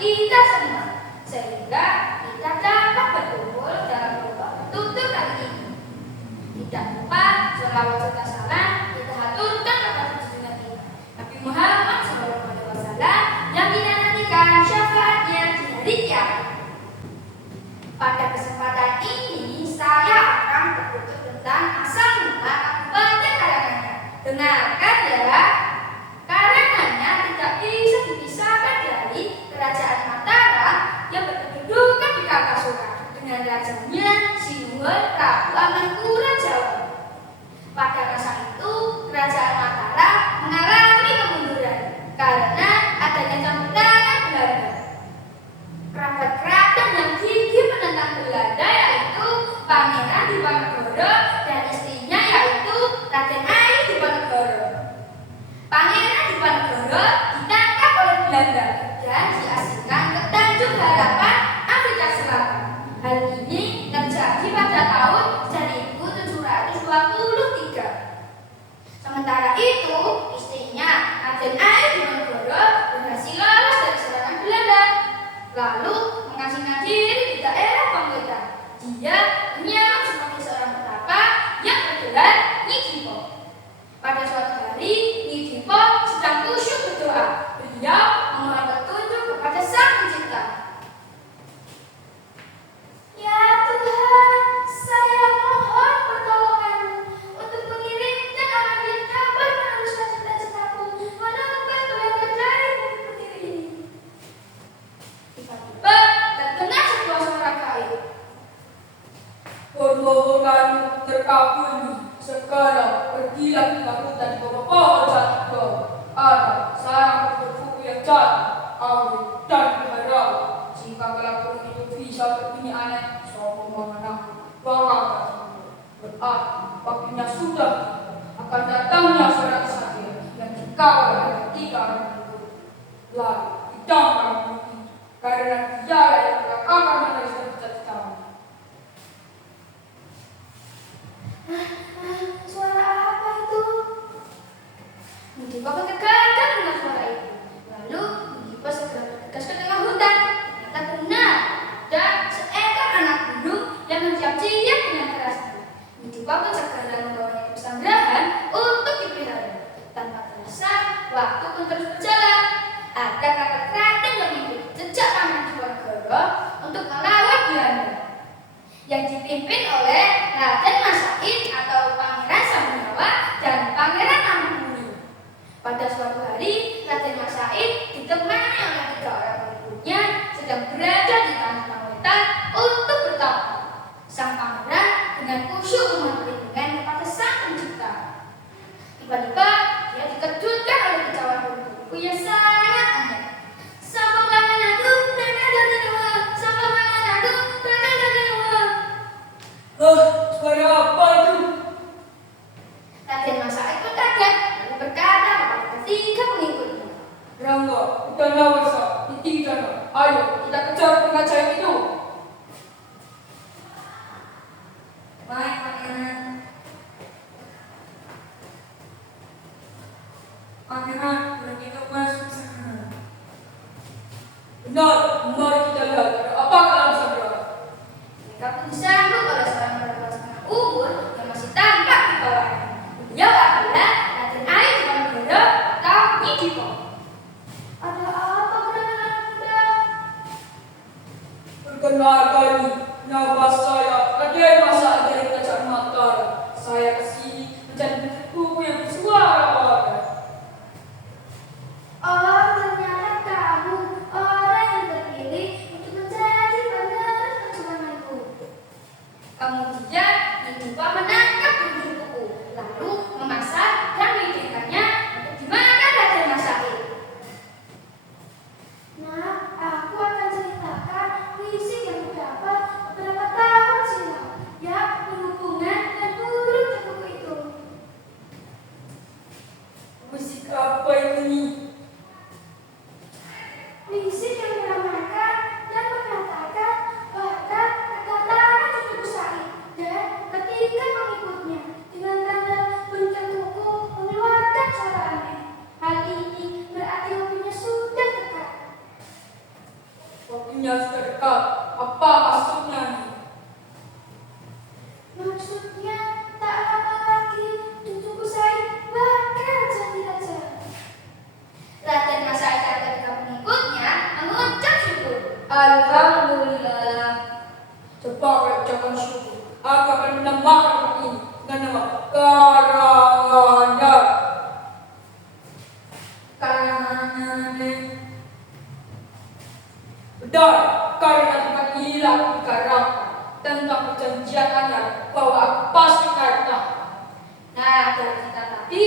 kita semua, sehingga kita dapat berkumpul dalam kelompok tertutup kali ini. Tidak lupa selawat serta salam kita haturkan kepada junjungan kita Nabi Muhammad SAW yang kita nantikan syafaatnya di hari kiamat. Pada kesempatan ini saya akan bertutur tentang asal mula Kabupaten Karanganyar. Dengarkan ya. Karanganyar tidak bisa dipisahkan dari Kerajaan Mataram yang berkedudukan di Kartasura dengan rajanya Sinuhun Prabu Amangkurat Jawa. Pada masa itu, Kerajaan Mataram mengalami kemunduran karena adanya campur tangan Belanda. Kerabat keraton yang gigih menentang Belanda yaitu Pangeran Diponegoro dan istrinya yaitu Raden Ayu Diponegoro. Pangeran Diponegoro ditangkap oleh Belanda dan diasingkan ke Tanjung Harapan, Afrika Selatan. Hal ini terjadi pada tahun 1723. Sementara itu, istrinya Raden Ayu Diponegoro berhasil lolos dari serangan Belanda, lalu mengasingkan diri di daerah Pamuitan. Dia menyamar sebagai seorang petapa yang bergelar Nyi Dipo. Pada suatu hari, Nyi Dipo sedang khusyuk berdoa. Beliau memohon petunjuk kepada Sang Pencipta. Ya Tuhan, saya mohon pertolongan-Mu untuk mengirimkan orang yang dapat meneruskan cita-citaku menemukan Belanda dari bumi pertiwi ini. Tiba-tiba terdengar sebuah suara gaib. Permohonanmu terkabul. Sekarang pergilah ke hutan bawah pohon jatuh. Ada sarang buku yang jatuh, awet dan berharap. Jika pelakuan itu bisa berbunyi aneh, soal mengenang bahwa berarti waktunya sudah akan datangnya seorang satria yang dikawal oleh 3 orang itu. Lalu ditangkap itu karena dialah yang akan meneruskan cita-citamu. Suara apa itu? Nyi Dipo ketegangan dengan suara itu. Lalu Nyi Dipo segera bergegas ke tengah hutan. Ternyata benar ada seekor anak gunung yang menjiap-jiap dengan kerasnya. Nyi Dipo pun segera membawanya ke pesanggrahan untuk dipelihara. Tanpa terasa, waktu pun terus berjalan. Ada kerabat keraton yang mengikuti jejak Pangeran Diponegoro untuk melawan Belanda, yang dipimpin oleh Raden Mas Said atau Pangeran Samunawa dan Pangeran Amangkurat. Pada suatu hari, Raden Mas Said ditemani oleh 3 orang pengikutnya sedang berada di tanah Pamuitan untuk bertapa. Sang pangeran dengan khusyuk memohon perlindungan kepada Sang Pencipta. Tiba-tiba dia dikejutkan oleh kicauan burung yang sangat aneh. Sapa pangananku, tanah dewa. Sapa pangananku, tanah dewa. Suara apa itu? Raden Mas Said pun kaget lalu berkata kepada ketiga pengikutnya, Rangga, udah nawasa, di sana. Ayo, kita kejar pengajaran itu. baik pangeran. Pangeran, kita masuk sana. Benar, mari kita lihat ada apa dalam sana. Mereka pun disambut oleh seorang perempuan setengah umur yang masih tampak di bawahnya. Beliau adalah Raden Ayu Diponegoro atau Nyi Dipo. Ada apa kedatangan muda? Perkenalkan, nama saya Raden Mas Said dari Kerajaan Mataram. Saya kesini mencari buku yang bersuara wadah. Oh, ternyata kamu orang yang terpilih untuk menjadi penerus perjuanganku. Kemudian Nyi Dipo menangkap buku-buku, lalu memasak dan memikirkannya untuk dimakan Raden Mas Said. Nah, aku akan ceritakan puisi yang kudapat beberapa tahun silam yang berhubungan dengan burung dan buku itu. Waktunya sudah dekat. Apa maksudnya nih? Maksudnya tak lama lagi cucuku saya bakal jadi raja. Raden Mas Aja dan pengikutnya mengucap syukur. Alhamdulillah. Coba jangan syukur. Aku akan menambahkan ini dengan nama Karanganyar. Karanganyar. Benar, karena tempat hilang di Karang tentang perjanjian anyar bahwa aku pasti karena. Nah, dari kita tadi